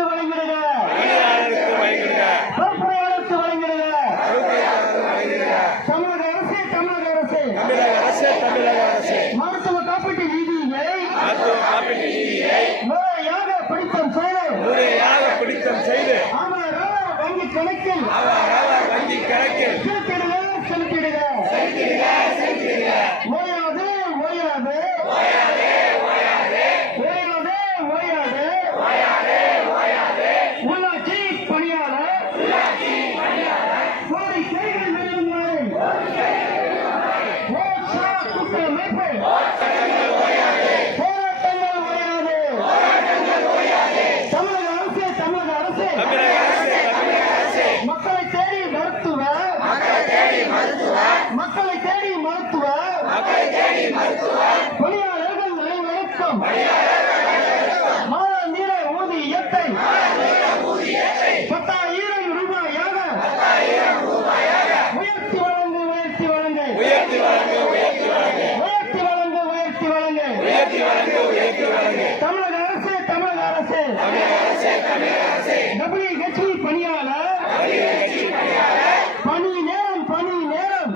வழங்குவதற்கு வழங்கிடுக பொறுப்புடையாளருக்கு வழங்கிடுக தமிழக அரசு தமிழக அரசு. மருத்துவ காப்பீட்டு நிதியை முறையாக பிடித்தம் செய்து கணக்கில் வங்கி கணக்கில் செலுத்திடுக செலுத்திடுக ஒழிப்பு போராட்டங்கள் ஓயாது தமிழக அரசு தமிழக அரசு. மக்களை தேடி மருத்துவ. மக்களை தேடி மருத்துவ. தமிழக அரசு தமிழக அரசு. டபிள்யூ ஹெச்இ பணியாளர். பணி நேரம் பணி நேரம்.